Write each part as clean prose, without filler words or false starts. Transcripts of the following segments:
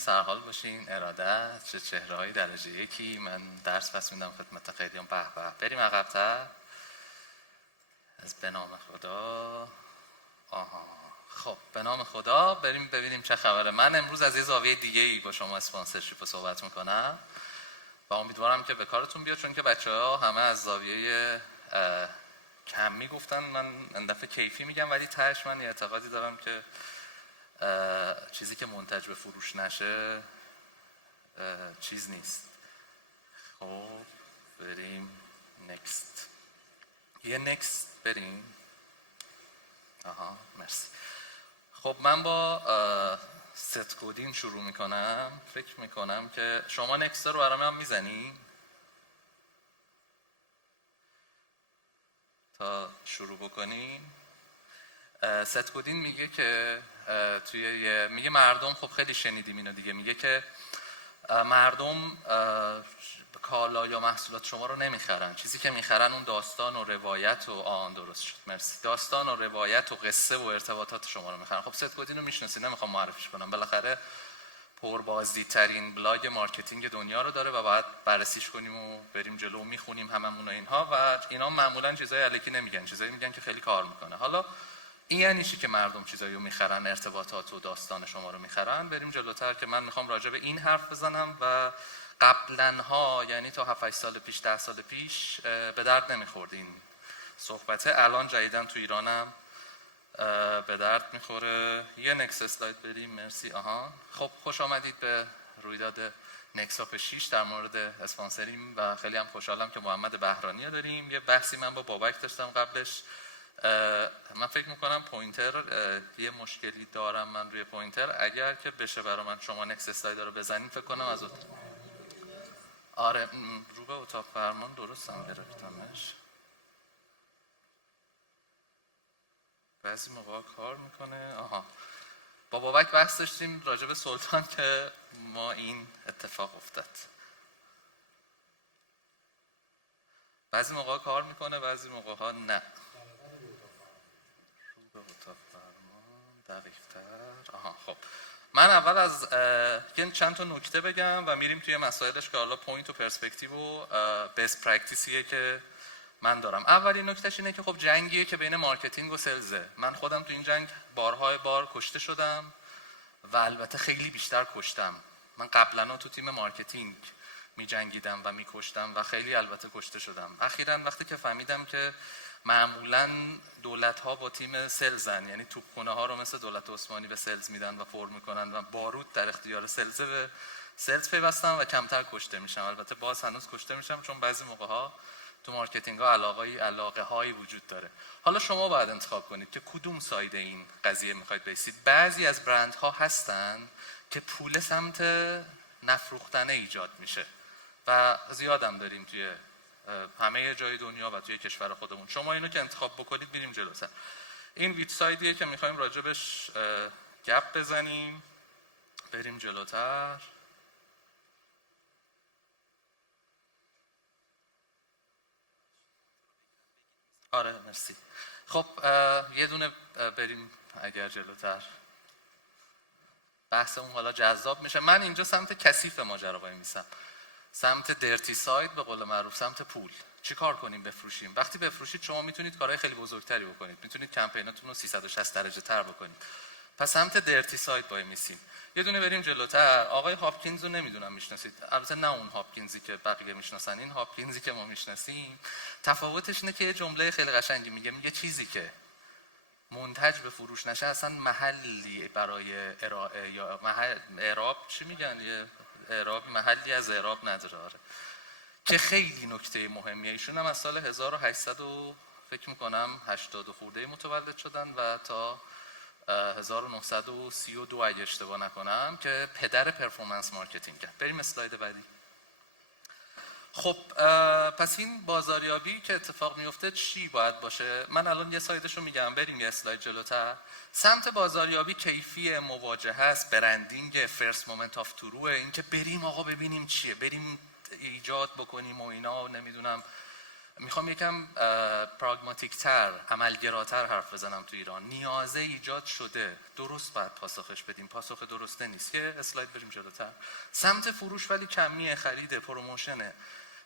سرحال باشین. ارادت، چه چهره‌های درجه یکی. من درس پس میدم خدمت خیلیان. به به، بریم عقب‌تر. از به نام خدا. خب به نام خدا بریم ببینیم چه خبره. من امروز از یه زاویه دیگه ای با شما اسپانسرشیپ صحبت میکنم و امیدوارم که به کارتون بیاد، چون که بچه‌ها همه از زاویه کمی گفتن. من این دفعه کیفی میگم، ولی تهش من اعتقادی دارم که چیزی که منتج به فروش نشه چیز نیست. خب بریم نکست. یه نکست بریم. مرسی. خب من با ست کدینگ شروع میکنم. فکر میکنم که شما نکست رو برای من میزنی تا شروع بکنیم. ست کدینگ میگه که میگه مردم، خب خیلی شنیدیم اینو دیگه، میگه که مردم کالا یا محصولات شما رو نمیخرن، چیزی که میخرن اون داستان و روایت و درست شد، مرسی، داستان و روایت و قصه و ارتباطات شما رو میخرن. خب ست کدینگ رو میشناسید، نمیخوام معرفیش کنم، بالاخره پربازدید ترین بلاگ مارکتینگ دنیا رو داره و باید بررسیش کنیم و بریم جلو و میخونیم هممون و اینها. و اینا معمولا چیزای الکی نمیگن، چیزایی میگن که خیلی کار میکنه. حالا این یعنی چی که مردم چیزایی رو میخرن، ارتباطات و داستان شما رو میخرن؟ بریم جلوتر که من میخوام راجع به این حرف بزنم و قبلنها، یعنی تا 7-8 سال پیش، 10 سال پیش به درد نمیخورد این صحبته. الان جدیدن تو ایرانم به درد میخوره. یه نکست اسلاید بریم، مرسی. خب خوش آمدید به رویداد نکساپ 6 در مورد اسپانسریم و خیلی هم خوشحالم که محمد بهرانی رو داریم. یه بحثی من با بابک داشتم قبلش. من فکر میکنم پوینتر یه مشکلی دارم من روی پوینتر، اگر که بشه برای من شما نکست اسلاید رو بزنین. فکر کنم از رو به اتاق فرمان درستم گرفتمش. بعضی موقع کار میکنه. با بابک بحث داشتیم راجع به سلطان که ما این اتفاق افتاد. بعضی موقع کار میکنه، بعضی موقع ها نه. رو به اتاق فرمان دقیق‌تر. خب من اول از چند تا نکته بگم و میریم توی مسائلش که حالا پوینت و پرسپکتیو و بیست پرکتیسیه که من دارم. اولین نکتهش اینه که خب جنگیه که بین مارکتینگ و سلزه. من خودم تو این جنگ بارهای بار کشته شدم و البته خیلی بیشتر کشتم. من قبلا تو تیم مارکتینگ می جنگیدم و می کشتم و خیلی البته کشته شدم. اخیراً وقتی که فهمیدم که معمولاً دولت ها با تیم سلزن، یعنی توپخونه ها رو مثل دولت عثمانی به سلز میدن و پر میکنن و بارود در اختیار سلزه، به سلز پیوستم و کمتر کشته میشم. البته باز هنوز کشته میشم، چون بعضی موقع ها تو مارکتینگ ها علاقه هایی وجود داره. حالا شما باید انتخاب کنید که کدوم ساید این قضیه میخواید بیستید. بعضی از برند ها هستن که پول سمت نفروختنه ایجاد میشه و زیادم داریم توی همه جای دنیا و توی کشور خودمون. شما اینو که انتخاب بکنید بریم جلوتر. این ویت سایدیه که میخوایم راجبش گپ بزنیم. بریم جلوتر. مرسی. خب یه دونه بریم اگر جلوتر، بحثمون حالا جذاب میشه. من اینجا سمت کثیف ماجرا وای میسم، سمت درتی ساید به قول معروف، سمت پول. چی کار کنیم بفروشیم؟ وقتی بفروشید شما میتونید کارهای خیلی بزرگتری بکنید، میتونید کمپیناتون رو 360 درجه تر بکنید. پس سمت درتی ساید وای میسیم. یه دونه بریم جلوتر. آقای هاپکینز رو نمیدونم میشناسید، البته نه اون هاپکینزی که بقیه میشناسن، این هاپکینزی که ما میشناسیم تفاوتش اینه که یه جمله خیلی قشنگی میگه چیزی که منتج به فروش نشه اصلا محلی برای ارائه یا اعراب چی میگن، یه اعراب محلی از اعراب نداره. که خیلی نکته مهمیه. ایشون هم از سال 1800 فکر میکنم 80 خورده متولد شدن و تا 1932 اگه اشتباه نکنم، که پدر پرفورمنس مارکتینگ. بریم اسلاید بعدی. خب پس این بازاریابی که اتفاق میفته چی باید باشه؟ من الان یه سایدش رو میگم، بریم یه اسلاید جلوتر. سمت بازاریابی کیفی مواجهه است، برندینگ، فرست مومنت آف تروه، این که بریم آقا ببینیم چیه، بریم ایجاد بکنیم و اینا، نمیدونم میخوام یکم پراگماتیک تر، عملگراتر حرف بزنم. تو ایران نیازه ایجاد شده، درست باید پاسخش بدیم، پاسخ درسته نیست. یه اسلاید بریم جلوتر. سمت فروش ولی کمیه، خرید، پروموشنه،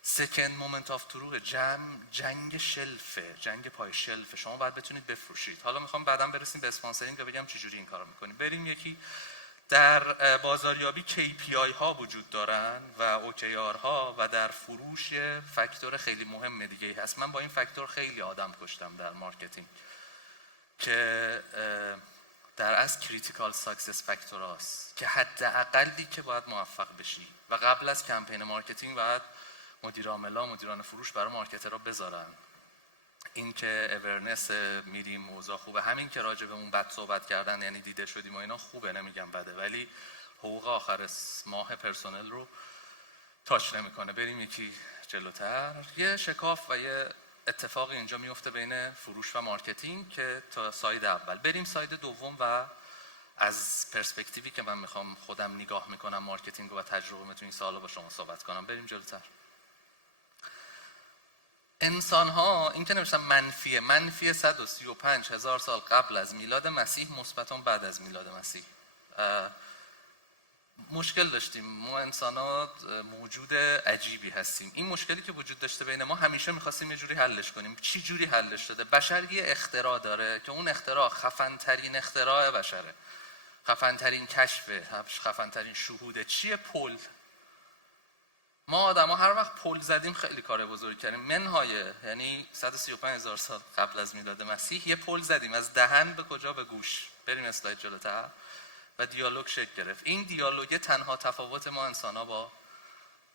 سکند مومنت آف تروه، جنگ شلفه، جنگ پای شلفه. شما باید بتونید بفروشید. حالا میخوام بعداً برسیم به اسپانسرینگ و بگم چجوری این کارو میکنیم. بریم یکی در بازاریابی KPI ها وجود دارن و OKR ها و در فروش فاکتور خیلی مهم دیگه هست. من با این فاکتور خیلی آدم کشتم در مارکتینگ که در از کریتیکال ساکسس فاکتور هاست که حداقلی که باید موفق بشی و قبل از کمپین مارکتینگ باید مدیر عاملا، مدیران فروش برای مارکترها بذارن. این که اورنس میریم اوضاع خوبه، همین که راجع به اون بد صحبت کردن یعنی دیده شدیم و اینا خوبه، نمیگم بده، ولی حقوق آخر ماه پرسنل رو تاچ نمیکنه. بریم یکی جلوتر. یه شکاف و یه اتفاق اینجا میفته بین فروش و مارکتینگ که تا ساید اول. بریم ساید دوم و از پرسپکتیوی که من میخوام خودم نگاه میکنم مارکتینگ و تجربه تو این سالا با شما صحبت کنم. بریم جلوتر. انسان ها این که نوشتم منفی 135,000 سال قبل از میلاد مسیح، مثبتاً بعد از میلاد مسیح. مشکل داشتیم. ما انسان ها موجود عجیبی هستیم. این مشکلی که وجود داشته بین ما همیشه میخواستیم یه جوری حلش کنیم. چی جوری حلش شده؟ بشر یه اختراع داره که اون اختراع خفن ترین اختراع بشره، خفن ترین کشفه، خفن ترین شهوده. چیه؟ پل. ما آدما هر وقت پل زدیم خیلی کار بزرگ کردیم. منهای یعنی 135,000 سال قبل از میلاد مسیح یه پل زدیم از دهن به کجا؟ به گوش. بریم اسلاید جلوتر. و دیالوگ شکل گرفت. این دیالوگ تنها تفاوت ما انسان‌ها با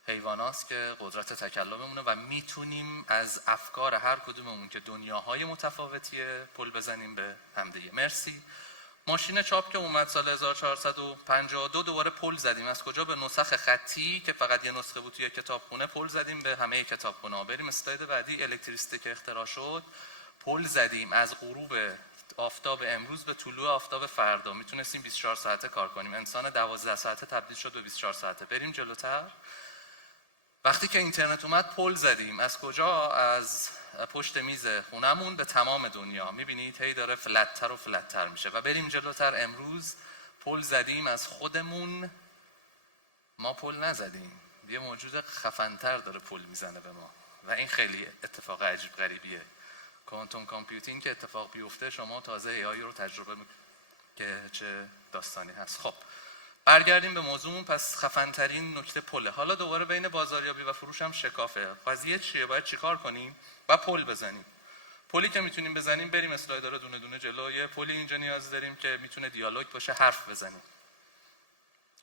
حیواناست که قدرت تکلممونه و میتونیم از افکار هر کدوممون که دنیاهای متفاوتیه پل بزنیم به همدیگه. مرسی. ماشین چاپ که اومد سال 1452 دوباره پل زدیم. از کجا؟ به نسخ خطی که فقط یه نسخه بود توی کتابخونه، پل زدیم به همه کتابخونه‌ها. بریم اسلاید بعدی. الکتریسیته که اختراع شد، پل زدیم از غروب آفتاب امروز به طلوع آفتاب فردا. میتونستیم 24 ساعته کار کنیم. انسان 12 ساعته تبدیل شد به 24 ساعته. بریم جلوتر. وقتی که اینترنت اومد پل زدیم. از کجا؟ از پشت میز خونمون به تمام دنیا. میبینید هی داره فلت‌تر و فلت‌تر میشه. و بریم جلوتر. امروز پل زدیم از خودمون. ما پل نزدیم، یه موجود خفن‌تر داره پل میزنه به ما و این خیلی اتفاق عجیب غریبیه. کوانتوم کامپیوتینگ که اتفاق بیفته شما تازه AI رو تجربه که چه داستانی هست. خب برگردیم به موضوعمون. پس خفن‌ترین نکته پله. حالا دوباره بین بازاریابی و فروش هم شکافه. قضیه چیه؟ باید چیکار کنیم؟ باید پل بزنیم. پلی که میتونیم بزنیم، بریم اسلایدها رو دونه دونه جلو. یه پلی اینجا نیاز داریم که میتونه دیالوگ باشه، حرف بزنیم.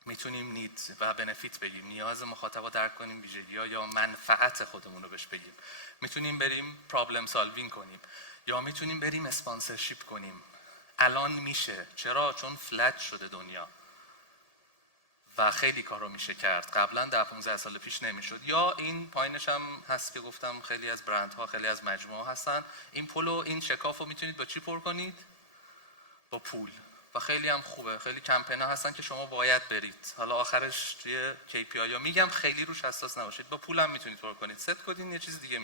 میتونیم نید و بنفیت بگیم، نیاز مخاطب درک کنیم، ویژگی‌ها یا منفعت خودمون رو بهش بگیم. میتونیم بریم پرابلم سالوینگ کنیم یا میتونیم بریم اسپانسرشیپ کنیم. الان میشه. چرا؟ چون فلت شده دنیا و خیلی کارو میشه کرد. قبلا 10-15 سال پیش نمیشد. یا این پایینش هم هست که گفتم خیلی از برندها، خیلی از مجموعه هستن. این پولو، این شکافو میتونید با چی پر کنید؟ با پول. و خیلی هم خوبه. خیلی کمپینا هستن که شما باید برید. حالا آخرش توی KPI یا میگم خیلی روش حساس نباشید، با پول هم میتونید پر کنید. ست کدین یه چیز دیگه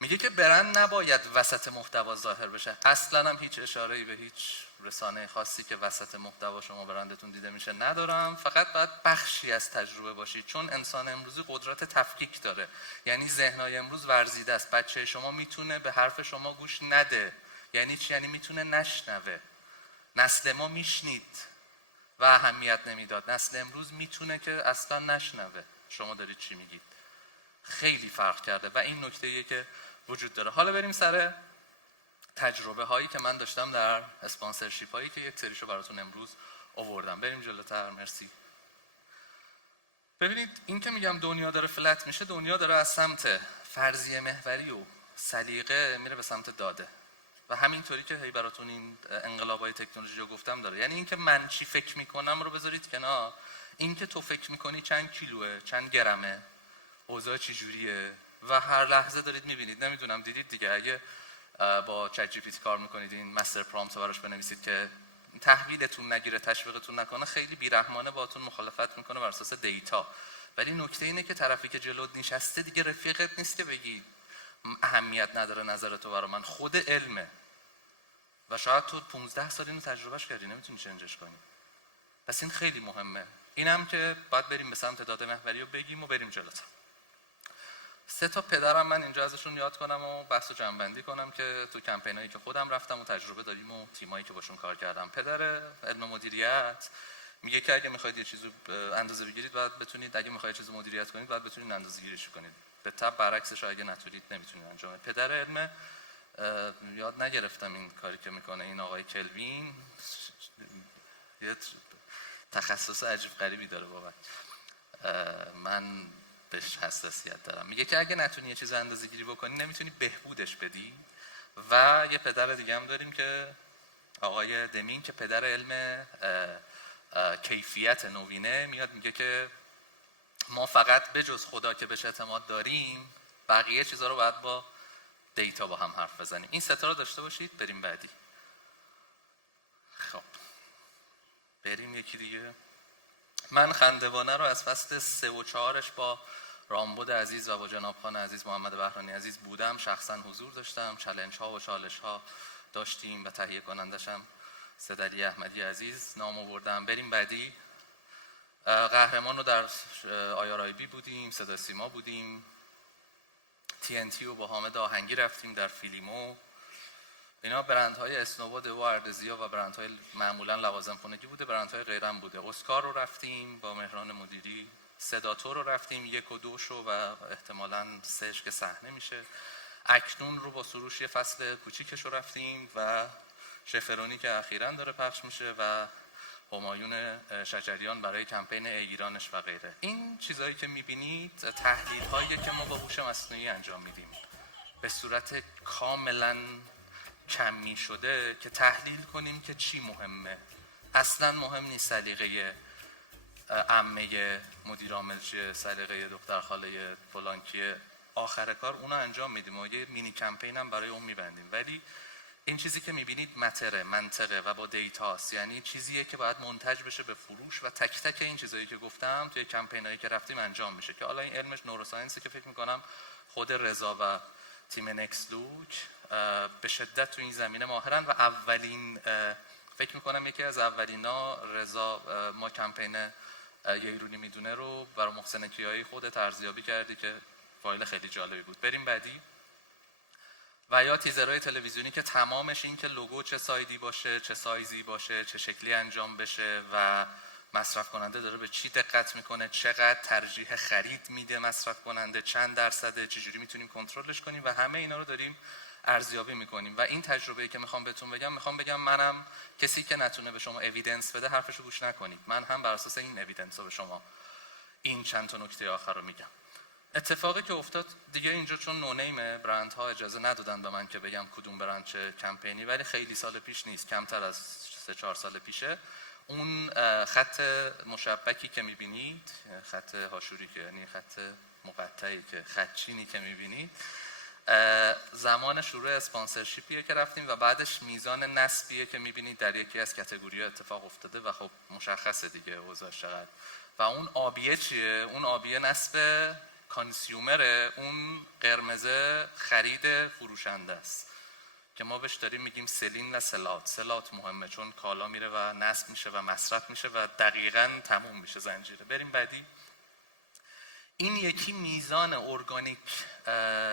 میگه که برند نباید وسط محتوا ظاهر بشه. اصلا هم هیچ اشاره‌ای به هیچ رسانه خاصی که وسط محتوا شما برندتون دیده میشه ندارم. فقط باید بخشی از تجربه باشید، چون انسان امروزی قدرت تفکیک داره. یعنی ذهنای امروز ورزیده است. بچه شما میتونه به حرف شما گوش نده. یعنی چی؟ یعنی میتونه نشنوه. نسل ما میشنید و اهمیت نمیداد. نسل امروز میتونه که اصلا نشنوه شما دارید چی میگید. خیلی فرق کرده و این نکته‌ایه که وجود داره. حالا بریم سر تجربه هایی که من داشتم در اسپانسرشیپ هایی که یک سریشو براتون امروز آوردم. بریم جلوتر. مرسی. ببینید این که میگم دنیا داره فلت میشه، دنیا داره از سمت فرضیه محوری و سلیقه میره به سمت داده و همینطوری که هی براتون این انقلابای تکنولوژی رو گفتم داره. یعنی اینکه من چی فکر میکنم رو بذارید کنار، اینکه تو فکر میکنی چند کیلوه، چند گرمه، اوضاع چی جوریه و هر لحظه دارید میبینید. نمیدونم دیدید دیگه، اگه با چت جی پی تی کار میکنید این مستر پرامپت براش بنویسید که تحویلتون نگیره، تشویقتون نکنه، خیلی بیرحمانه باهاتون مخالفت میکنه بر اساس دیتا. ولی نکته اینه که طرفی که جلوت نشسته دیگه رفیقت نیست که بگی اهمیت نداره نظر تو برای من، خود علمه و شاید تو 15 سال اینو تجربهش کردی نمیتونی چنجش کنی. پس این خیلی مهمه. اینم که باید بریم به سمت داده محوری و بگیم و بریم جلوتر. 3 تا پدرم من اینجا ازشون یاد کنم و بحث و جمع‌بندی کنم که تو کمپینایی که خودم رفتم و تجربه داریم و تیمایی که باشون کار کردم. پدر علم مدیریت میگه که اگه میخواید یه چیزو اندازه بگیرید باید بتونید، اگه میخواید چیزو مدیریت کنید باید بتونید اندازه‌گیریش کنید. به تبع برعکسش اگه نتونید نمیتونید انجام بدید. پدر علم، یاد نگرفتم این کاری که میکنه این آقای کلوین، یه تخصص عجیب غریبی داره بابا. من بهش حساسیت دارم. میگه که اگه نتونی یه چیز اندازه‌گیری بکنی نمیتونی بهبودش بدی. و یه پدر دیگه هم داریم که آقای دمین که پدر علم کیفیت نوینه، میاد میگه که ما فقط بجز خدا که بهش اعتماد داریم بقیه چیزا رو باید با دیتا با هم حرف بزنیم. این 3 تا رو داشته باشید. بریم بعدی. خب بریم یکی دیگه. من خندوانه رو از فصل 3 و 4ش با رامبد عزیز و با جناب خان عزیز، محمد بهرانی عزیز بودم، شخصا حضور داشتم، چالش ها و چالش ها داشتیم و تهیه کنندش هم سدلی احمدی عزیز نام آوردم. بریم بعدی. قهرمان رو در آیارایبی بودیم، صدا سیما بودیم، TNT و با حامد آهنگی رفتیم در فیلیمو. اینا برندهای اسنوباد و اردزیا و برندهای معمولا لوازم خانگی بوده، برندهای غیرم بوده. اسکار رو رفتیم با مهران مدیری، سداتو رو رفتیم 1 و 2 شو و احتمالاً 3 که صحنه میشه. اکنون رو با سروش یه فصل کوچیکش رو رفتیم و شفرونی که اخیراً داره پخش میشه و همایون شجریان برای کمپین ایرانش و غیره. این چیزایی که میبینید تحلیل هایی که ما با هوش مصنوعی انجام میدیم به صورت کاملاً کمی شده که تحلیل کنیم که چی مهمه. اصلا مهم نیست سلیقه عمه مدیر عامل چیه، سلیقه دختر خاله فلان کیه، آخر کار اونو انجام میدیم و یه مینی کمپین هم برای اون میبندیم. ولی این چیزی که میبینید متره، منطقه و با دیتاست، یعنی چیزیه که باید منتج بشه به فروش و تک تک این چیزایی که گفتم توی کمپینایی که رفتیم انجام میشه که حالا این علمش نوروساینسی که فکر میکنم خود رضا و تیم نکس لوک به شدت تو این زمینه ماهرن و اولین فکر میکنم یکی از اولینا رضا ما کمپین یه ایرونی میدونه رو برای محسن کیایی خودت ارزیابی کردی که فایل خیلی جالبی بود. بریم بعدی. و یا تیزرهای تلویزیونی که تمامش این که لوگو چه سایدی باشه، چه سایزی باشه، چه شکلی انجام بشه و مصرف کننده داره به چی دقت میکنه، چقدر ترجیح خرید میده مصرف کننده، چند درصده، چجوری میتونیم کنترلش کنیم و همه اینا رو داریم ارزیابی میکنیم. و این تجربه‌ای که میخوام بهتون بگم منم کسی که نتونه به شما اوییدنس بده حرفشو گوش نکنید. من هم بر اساس این اوییدنس رو به شما این چند تا نکته آخر رو میگم. اتفاقی که افتاد دیگه اینجا چون نونیمه برندها اجازه ندادن به من که بگم کدوم برند چه کمپینی، ولی خیلی سال پیش نیست، کمتر از 3-4 سال پیشه، اون خط مشبکی که میبینید، خط هاشوری که یعنی خط مقطعی که خط چینی که میبینید، زمان شروع اسپانسرشیپیه که رفتیم و بعدش میزان نصبیه که میبینید در یکی از کاتگوری‌ها اتفاق افتاده و خب مشخصه دیگه اوضاعش چقدر. و اون آبیه چیه؟ اون آبیه نصب کانسیومره، اون قرمزه خرید فروشنده است که ما بهش داریم میگیم سلین و سلات. سلات مهمه چون کالا میره و نصب میشه و مصرف میشه و دقیقاً تموم میشه زنجیره. بریم بعدی. این یکی میزان ارگانیک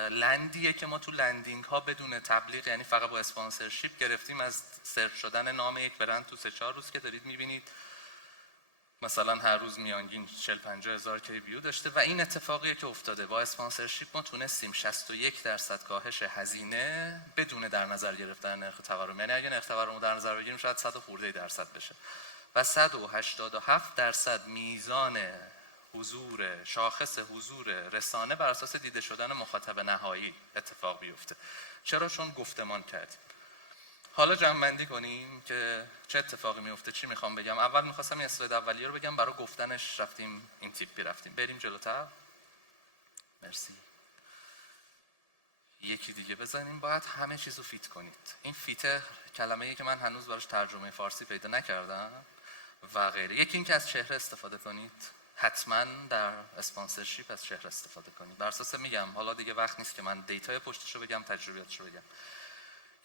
لندیه که ما تو لندینگ ها بدون تبلیغ، یعنی فقط با اسپانسرشیپ گرفتیم از سرچ شدن نام یک برند تو 3-4 روز که دارید میبینید مثلا هر روز میانگین 40-50 هزار کی ویو داشته و این اتفاقیه که افتاده. با اسپانسرشیپ ما تونستیم 61% کاهش هزینه بدون در نظر گرفتن نرخ تورم، یعنی اگه نرخ تورم رو در نظر بگیریم شاید 100 خورده درصد بشه و 187% میزان حضور شاخص حضور رسانه بر اساس دیده شدن مخاطب نهایی اتفاق بیفته. چرا؟ چون گفتمان کردیم. حالا جمع‌بندی کنیم که چه اتفاقی میفته، چی میخوام بگم. اول میخواستم این اسلاید اولیه رو بگم، برای گفتنش رفتیم این تیپی رفتیم. بریم جلوتر. مرسی. یکی دیگه بزنیم. باید همه چیزو فیت کنید. این فیت کلمه‌ای که من هنوز براش ترجمه فارسی پیدا نکردم و غیره. یکی این که از چهره استفاده کنید. حتما در اسپانسرشیپ از چهره استفاده کنید. بر اساس میگم حالا دیگه وقت نیست که من دیتای پشتشو بگم، تجربیاتشو بگم.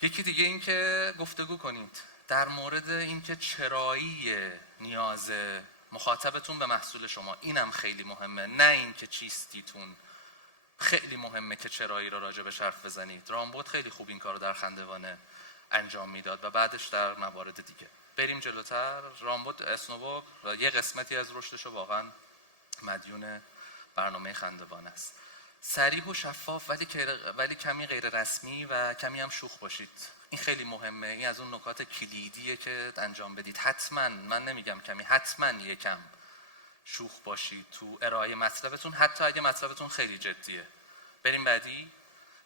یکی دیگه این که گفتگو کنید در مورد اینکه چرایی نیاز مخاطبتون به محصول شما، اینم خیلی مهمه، نه اینکه چیستیتون. خیلی مهمه که چرایی رو راجع بهش حرف بزنید. رامبد خیلی خوب این کارو در خندوانه انجام میداد و بعدش در موارد دیگه. بریم جلوتر. رامبد اسنوبو یه قسمتی از رشدش واقعا مدیون برنامه خندوانه است. صریح و شفاف ولی کمی غیر رسمی و کمی هم شوخ باشید. این خیلی مهمه. این از اون نکات کلیدیه که انجام بدید. حتما، من نمیگم کمی، حتما یکم شوخ باشید تو ارائه مطلبتون، حتی اگه مطلبتون خیلی جدیه. بریم بعدی.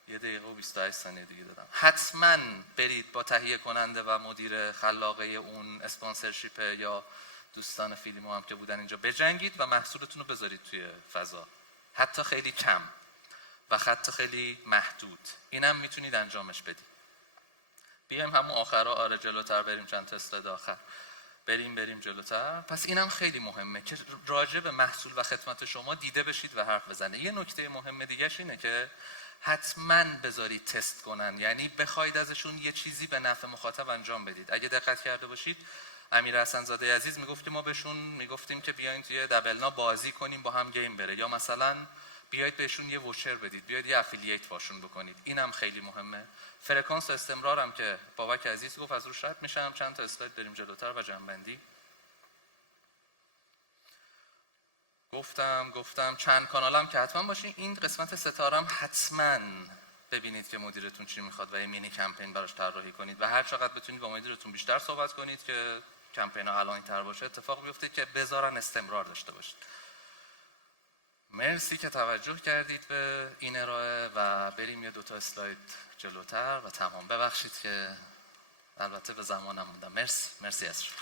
1 دقیقه و 28 ثانیه دیگه دادم. حتما برید با تهیه کننده و مدیر خلاقه اون اسپانسرشیپ یا دوستان فیلمو هم که بودن اینجا بجنگید و محصولتون رو بذارید توی فضا، حتی خیلی کم و حتی خیلی محدود. اینم میتونید انجامش بدید. بیایم همون آخرا، آره جلوتر بریم، چند تا اسلاید آخر. بریم جلوتر. پس اینم خیلی مهمه که راجع به محصول و خدمت شما دیده بشید و حرف بزنید. یه نکته مهم دیگه‌ش اینه که حتما بذارید تست کنن، یعنی بخواید ازشون یه چیزی به نفع مخاطب انجام بدید. اگه دقت کرده باشید امیر حسن زاده عزیز میگفت که ما بهشون میگفتیم که بیاین توی دبلنا بازی کنیم با هم گیم بره، یا مثلا بیاید بهشون یه ووچر بدید، بیاید یه افیلیت باشون بکنید. اینم خیلی مهمه. فرکانس و استمرارم که بابک عزیز گفت از روش رد میشم. چند تا اسلاید بریم جلوتر و جنبندی. گفتم چند کانالم که حتما باشین. این قسمت ستارم حتما ببینید که مدیرتون چی میخواد و یه مینی کمپین براش طراحی کنید و هر چقدر بتونید با مدیرتون بیشتر صحبت کنید که کمپین ها علانی تر باشه، اتفاق بیفته که بذارن استمرار داشته باشید. مرسی که توجه کردید به این ارائه و بریم یه 2 تا اسلاید جلوتر و تمام. ببخشید که البته به زمانم موندم. مرسی از شما.